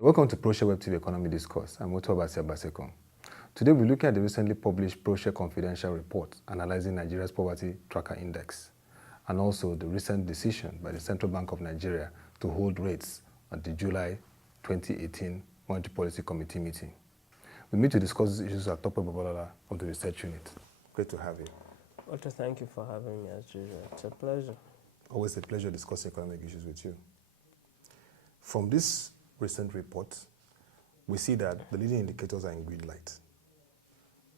Welcome to Proshare WebTV Economy Discourse. I'm Oto Baseko. Today we're looking at the recently published Proshare Confidential Report analyzing Nigeria's Poverty Tracker Index, and also the recent decision by the Central Bank of Nigeria to hold rates at the July 2018 Monetary Policy Committee meeting. We meet to discuss these issues at Tope Babalola of the Research Unit. Great to have you. Oto, thank you for having me as usual. It's a pleasure. Always a pleasure discussing economic issues with you. From this recent report, we see that the leading indicators are in green light.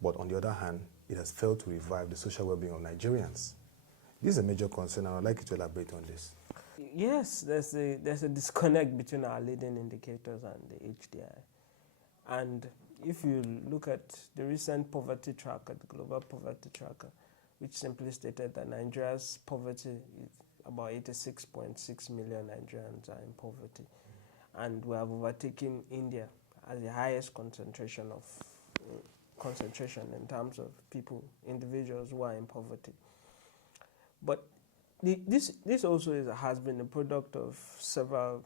But on the other hand, it has failed to revive the social well-being of Nigerians. This is a major concern, and I'd like you to elaborate on this. Yes, there's a disconnect between our leading indicators and the HDI. And if you look at the recent poverty tracker, the global poverty tracker, which simply stated that Nigeria's poverty is about 86.6 million Nigerians are in poverty. And we have overtaken India as the highest concentration in terms of people, individuals who are in poverty. But this also has been a product of several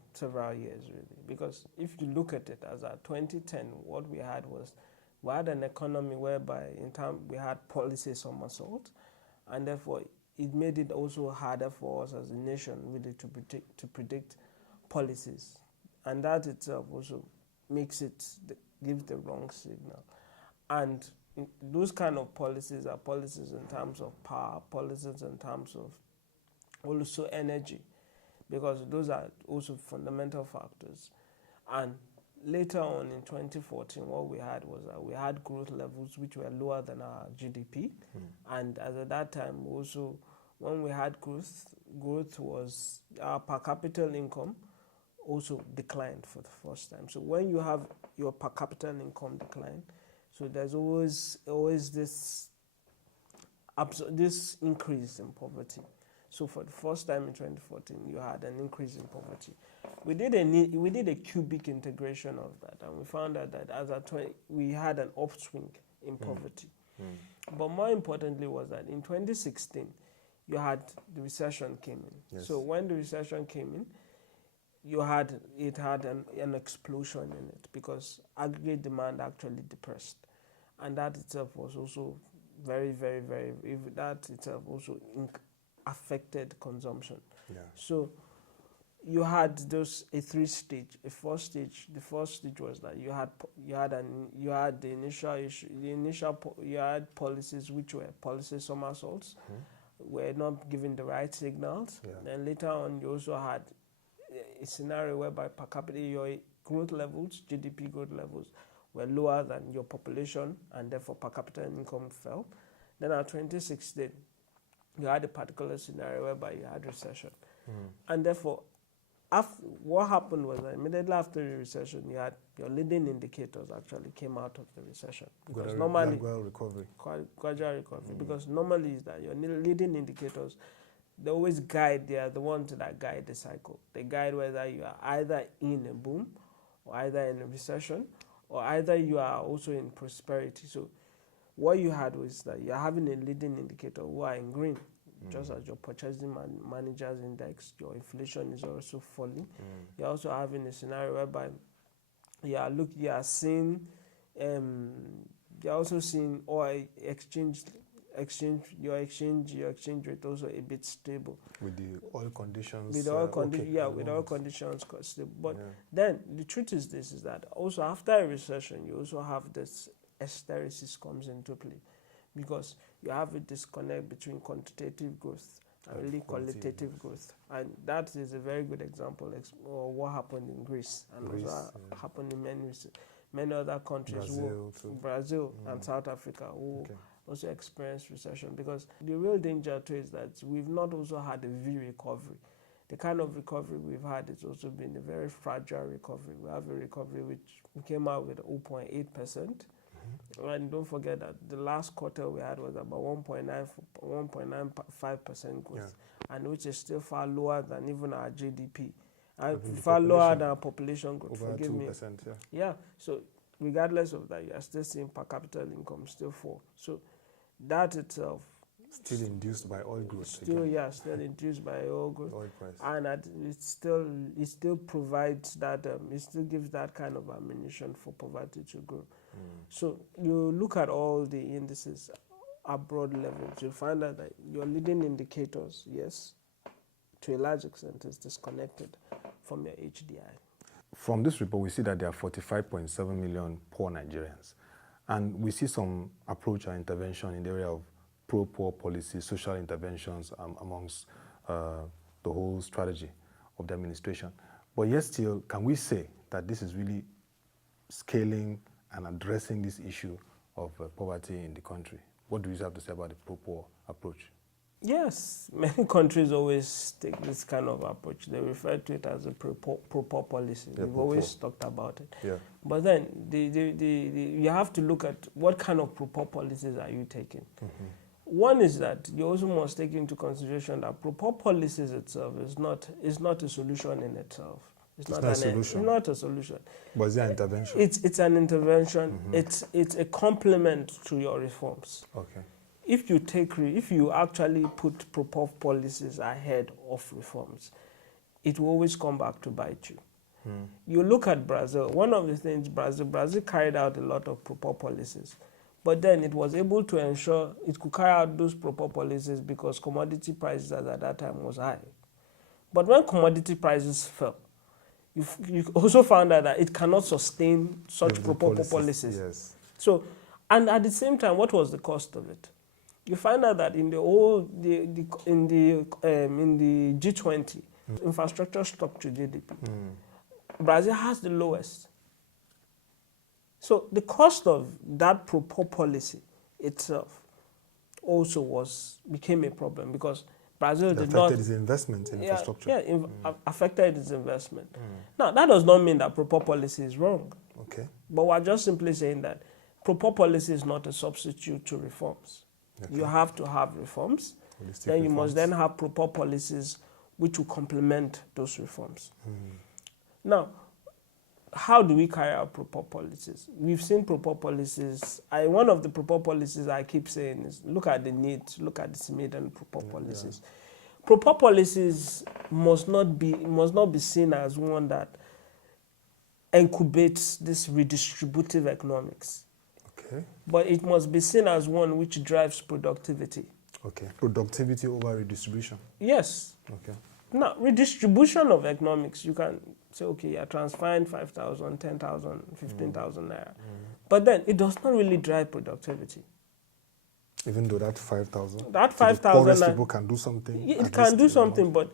years, really, because if you look at it as at 2010, what we had was an economy whereby we had policy somersault, and therefore it made it also harder for us as a nation really to predict policies. And that itself also gives the wrong signal. And those kind of policies are policies in terms of power, policies in terms of also energy, because those are also fundamental factors. And later on in 2014, what we had was that we had growth levels which were lower than our GDP. And as at that time also, when we had growth was our per capita income also declined for the first time. So when you have your per capita income decline, so there's always this increase in poverty. So for the first time in 2014, you had an increase in poverty. We did a cubic integration of that, and we found out that we had an upswing in poverty. But more importantly was that in 2016, you had the recession came in. Yes. So when the recession came in, it had an explosion in it, because aggregate demand actually depressed, and that itself was also very, very, very. That itself also affected consumption. Yeah. So you had a three-stage. The first stage was that you had the initial issue. You had policies which were policy somersaults, were not giving the right signals. Yeah. Then later on, you also had a scenario whereby per capita your growth levels, GDP growth levels, were lower than your population, and therefore per capita income fell. Then at 2016, you had a particular scenario whereby you had recession. And therefore, what happened was that immediately after the recession, you had your leading indicators actually came out of the recession. Because normally, gradual recovery. Because normally is that your leading indicators, they always guide, they are the ones that guide the cycle. They guide whether you are either in a boom, or either in a recession, or either you are also in prosperity. So what you had was that you're having a leading indicator who are in green, just as your purchasing managers index, your inflation is also falling. You're also having a scenario whereby you're also seeing oil exchange rate also a bit stable. With the oil conditions. With oil conditions stable. But then the truth is that also after a recession, you also have this hysteresis comes into play, because you have a disconnect between quantitative growth and really qualitative growth. And that is a very good example of what happened in Greece, and also happened in many other countries, Brazil and South Africa, who also experienced recession. Because the real danger too is that we've not also had a V recovery. The kind of recovery we've had has also been a very fragile recovery. We have a recovery which came out with 0.8%. And don't forget that the last quarter we had was about 1.95% growth, and which is still far lower than even our GDP, far lower than our population growth. Over 2%, yeah. So regardless of that, you are still seeing per capita income still fall. So that itself Still induced by oil growth. Still, again. Yeah, still induced by oil growth. Oil price. And it still provides that, it still gives that kind of ammunition for poverty to grow. So you look at all the indices at broad levels, you find out that your leading indicators, yes, to a large extent is disconnected from your HDI. From this report, we see that there are 45.7 million poor Nigerians. And we see some approach and intervention in the area of pro-poor policy, social interventions amongst the whole strategy of the administration. But yet still, can we say that this is really scaling and addressing this issue of poverty in the country? What do you have to say about the pro-poor approach? Yes, many countries always take this kind of approach. They refer to it as a pro-poor policy. Yeah, We've always talked about it. Yeah. But then you have to look at what kind of pro-poor policies are you taking. One is that you also must take into consideration that pro-poor policies itself is not a solution in itself. It's not a solution. It's not a solution. But is it an intervention? It's an intervention. It's a complement to your reforms. Okay. If you actually put pro-poor policies ahead of reforms, it will always come back to bite you. You look at Brazil. One of the things Brazil carried out a lot of pro-poor policies, but then it was able to ensure it could carry out those pro-poor policies because commodity prices at that time was high. But when commodity prices fell, you also found out that it cannot sustain such pro-poor policies. Yes. So, and at the same time, what was the cost of it? You find out that in the G20, infrastructure stock to GDP, Brazil has the lowest. So the cost of that pro-poor policy itself also became a problem because Brazil did not affected its investment in infrastructure. Affected its investment. Now that does not mean that pro-poor policy is wrong. Okay. But we're just simply saying that pro-poor policy is not a substitute to reforms. Okay. You have to have reforms. Then you must then have pro-poor policies which will complement those reforms. Now, how do we carry out pro-poor policies? We've seen pro-poor policies. One of the pro-poor policies I keep saying is look at the needs, look at the SMID and pro-poor policies. Pro-poor policies must not be seen as one that incubates this redistributive economics. Okay. But it must be seen as one which drives productivity. Okay. Productivity over redistribution. Yes. Okay. Now, redistribution of economics, you can say, okay, you're transferring 5,000, 10,000, 15,000 naira. But then it does not really drive productivity. Even though that 5,000, that 5,000, poorest people can do something. It can do something, but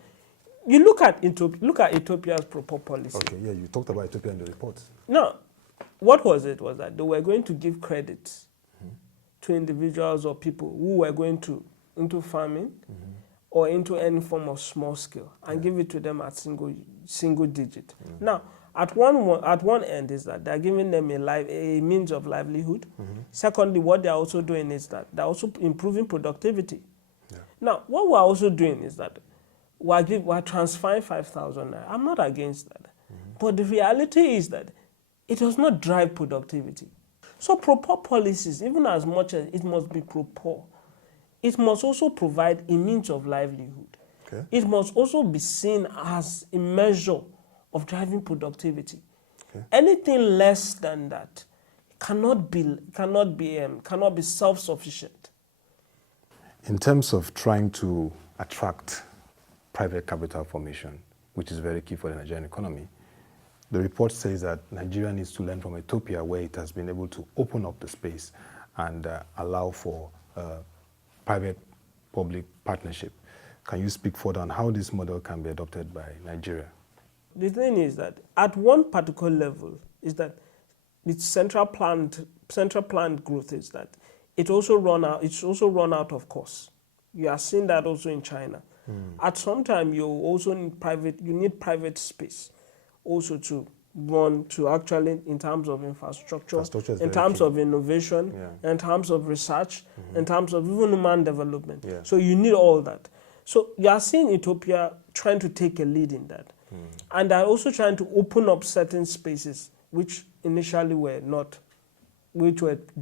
you look at Ethiopia's pro-poor policy. Okay, yeah, you talked about Ethiopia in the report. Now, what was it? Was that they were going to give credit to individuals or people who were going into farming or into any form of small scale and give it to them at single digit. Now, at one end is that they're giving them a means of livelihood. Secondly, what they're also doing is that they're also improving productivity. Now, what we're also doing is that we're transferring 5,000. I'm not against that. But the reality is that it does not drive productivity. So pro-poor policies, even as much as it must be pro-poor, it must also provide a means of livelihood. Okay. It must also be seen as a measure of driving productivity. Okay. Anything less than that cannot be self-sufficient. In terms of trying to attract private capital formation, which is very key for the Nigerian economy, the report says that Nigeria needs to learn from Ethiopia, where it has been able to open up the space and allow for private-public partnership. Can you speak further on how this model can be adopted by Nigeria? The thing is that at one particular level is that the central planned growth is that it's also run out of course. You are seeing that also in China. At some time you also need private space also to run to actually in terms of infrastructure in terms of innovation, in terms of research, in terms of even human development. So you need all that. So you are seeing Ethiopia trying to take a lead in that. And they're also trying to open up certain spaces which initially were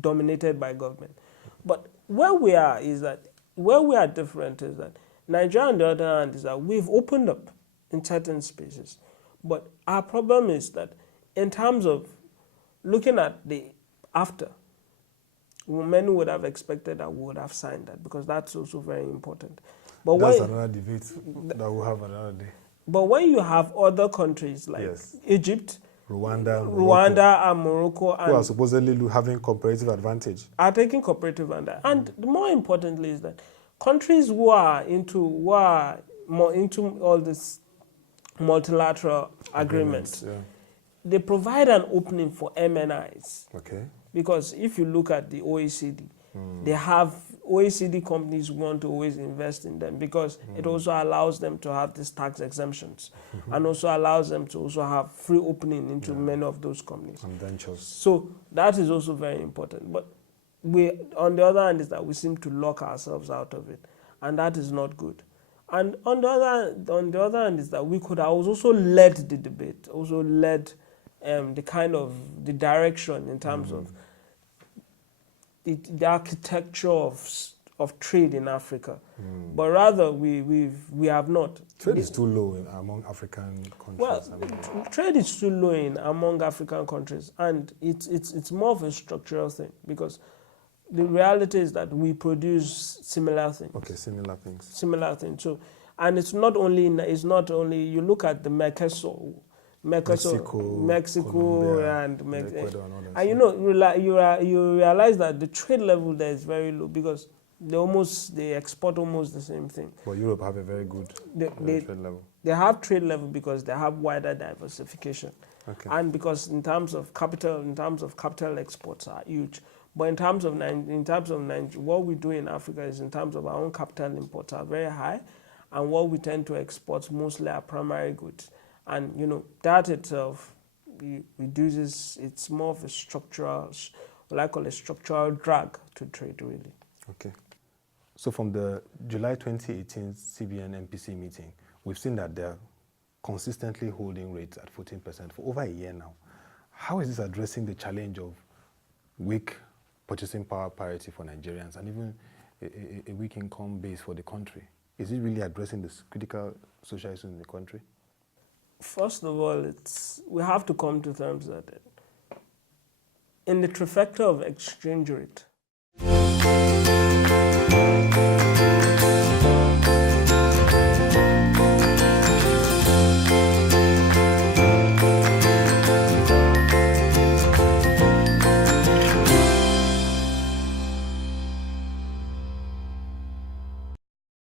dominated by government. But where we are is that where we are different is that Nigeria, on the other hand, is that we've opened up in certain spaces. But our problem is that in terms of looking at the after, many would have expected that we would have signed that, because that's also very important. But that's another debate that we'll have another day. But when you have other countries like Egypt, Rwanda and Morocco, who are supposedly having comparative advantage, are taking comparative advantage. And more importantly is that countries who are more into all this multilateral agreements, they provide an opening for MNIs. Okay. Because if you look at the OECD, they have OECD companies who want to always invest in them, because it also allows them to have these tax exemptions and also allows them to also have free opening into many of those companies. And ventures. So that is also very important. But we, on the other hand, is that we seem to lock ourselves out of it, and that is not good. And on the other hand is that we could have also led the debate, also led the kind of the direction in terms of the architecture of trade in Africa, but rather we have not. Trade is too low among African countries. Well, trade is too low among African countries, and it's more of a structural thing, because the reality is that we produce similar things. Okay, similar things. Similar things. So, and it's not only you look at the Mexico, Colombia, and Ecuador and all that. And you realize that the trade level there is very low, because they export almost the same thing. But Europe have a very good trade level. They have trade level because they have wider diversification, and because in terms of capital exports are huge. But in terms of what we do in Africa is, in terms of our own capital imports are very high, and what we tend to export mostly are primary goods. And that itself reduces. It's more of a structural, what I call a structural drag to trade, really. Okay. So from the July 2018 CBN MPC meeting, we've seen that they're consistently holding rates at 14% for over a year now. How is this addressing the challenge of weak purchasing power parity for Nigerians, and even a weak income base for the country? Is it really addressing this critical social issues in the country? First of all, we have to come to terms that in the trifecta of exchange rate,